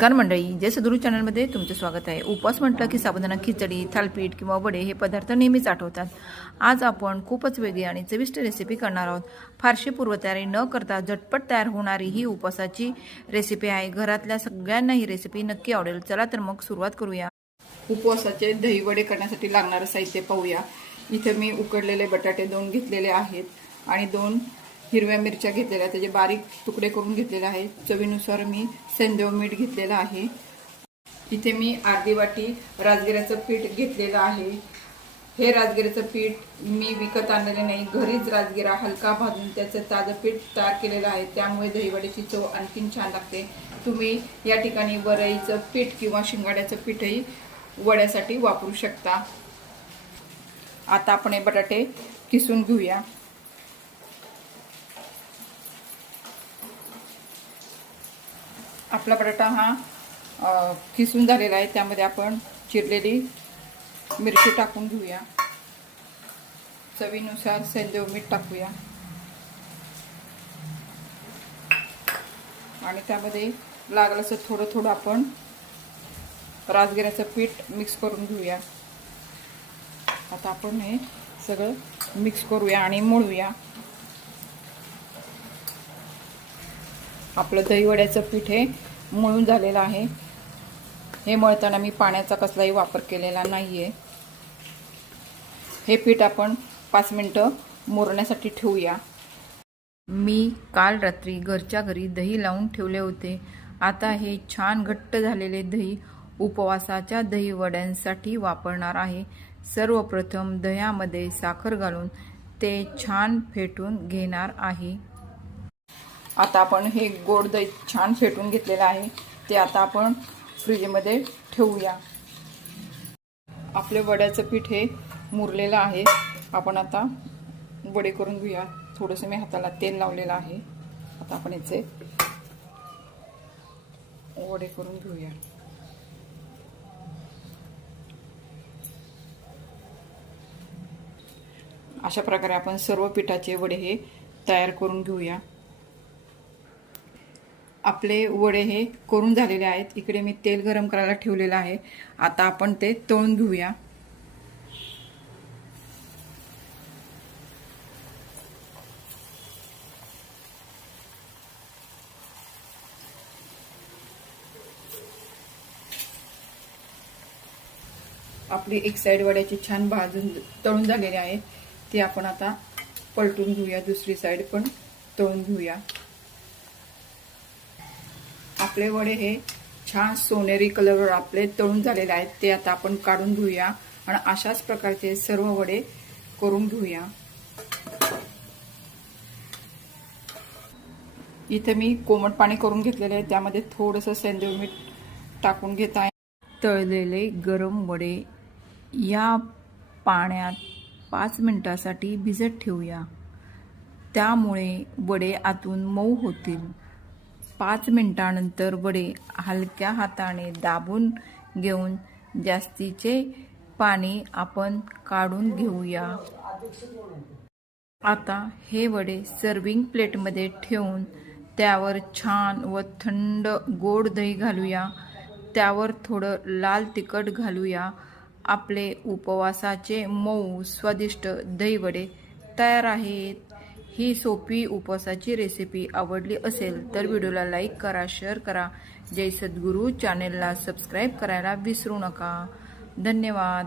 नमस्कार मंडळी, जय सद्गुरू चॅनलमध्ये तुमचे स्वागत आहे। उपवास म्हटलं की साबुदाणा खिचडी, थालपीठ किंवा वडे हे पदार्थ नेहमीच आठवतात। आज आपण खूपच वेगळी आणि चविष्ट रेसिपी करणार आहोत। फारशी पूर्वतयारी न करता झटपट तयार होणारी ही उपवासाची रेसिपी आहे। घरातल्या सगळ्यांना ही रेसिपी नक्की आवडेल। चला तर मग सुरुवात करूया। उपवासाचे दही वडे करण्यासाठी लागणारे साहित्य पाहूया। इथे मी उकडलेले बटाटे 2 घेतलेले आहेत आणि 2 हिरव्या मिरच्या घेतलेल्या, त्याचे बारीक तुकडे करून घेतलेले आहेत। चवीनुसार मी सेंधव मीठ घेतलेलं आहे। इथे मी अर्धी वाटी राजगिऱ्याचं पीठ घेतलेलं आहे। हे राजगिऱ्याचं पीठ मी विकत आणलेले नाही, घरीच राजगिरा हलका भाजून त्याचं ताजं पीठ तयार केलेलं आहे, त्यामुळे दहीवड्याची चव आणखीन छान लागते। तुम्ही या ठिकाणी वरईचं पीठ किंवा शिंगाड्याचं पीठही वड्यासाठी वापरू शकता। आता आपण हे बटाटे किसून घेऊया। आपला बटाटा हा किसून झालेला आहे, त्यामध्ये आपण चिरलेली मिरची टाकून घेऊया। चवीनुसार सेंधव मीठ टाकूया आणि त्यामध्ये लागलं असं थोडं थोडं आपण राजगिऱ्याचं पीठ मिक्स करून घेऊया। आता आपण हे सगळं मिक्स करूया आणि मळूया। आपलं दहीवड्याचं पीठ हे मळून झालेलं आहे। हे मळताना मी पाण्याचा कसलाही वापर केलेला नाहीये। हे पीठ आपण 5 मिनिटं मुरण्यासाठी ठेवूया। मी काल रात्री घरच्या घरी दही लावून ठेवले होते। आता हे छान घट्ट झालेले दही उपवासाच्या दहीवड्यांसाठी वापरणार आहे। सर्वप्रथम दह्यामध्ये साखर घालून ते छान फेटून घेणार आहे। आता आपण हे गोड दही छान फेटून घेतलेलं आहे, ते आता आपण फ्रीजमध्ये ठेवूया। आपले वड्याचं पीठ हे मुरलेलं आहे। आपण आता वडे करून घेऊया। थोडंसं मी हाताला तेल लावलेलं आहे। आता आपण याचे वडे करून घेऊया। अशा प्रकारे आपण सर्व पिठाचे वडे हे तयार करून घेऊया। आपले वडे हे करून झालेले आहेत। इकडे मी तेल गरम करायला ठेवलेलं आहे। आता आपण ते तळून घेऊया। आपली एक साइड वड्याची छान भाजून तळून झालेली आहे, ती आपण आता पलटून घेऊया। दुसरी साइड पण तळून घेऊया। आपले वडे हे छान सोनेरी कलरवर आपले तळून झालेले आहेत, ते आता आपण काढून घेऊया आणि अशाच प्रकारचे सर्व वडे करून घेऊया। इथे मी कोमट पाणी करून घेतलेले आहे, त्यामध्ये थोडंसं सेंधव मीठ टाकून घेत आहे। तळलेले गरम वडे या पाण्यात 5 मिनिटांसाठी भिजत ठेवूया, त्यामुळे वडे आतून मऊ होतील। 5 मिनिटांनंतर वडे हलक्या हाताने दाबून घेऊन जास्तीचे पाणी आपण काढून घेऊया। आता हे वडे सर्विंग प्लेटमध्ये ठेवून त्यावर छान व थंड गोड दही घालूया। त्यावर थोडं लाल तिखट घालूया। आपले उपवासाचे मऊ स्वादिष्ट दही वडे तयार आहेत। ही सोपी उपवासाची रेसिपी आवडली असेल तर व्हिडिओला लाईक करा, शेअर करा। जय सद्गुरू चॅनेलला सबस्क्राईब करायला विसरू नका। धन्यवाद।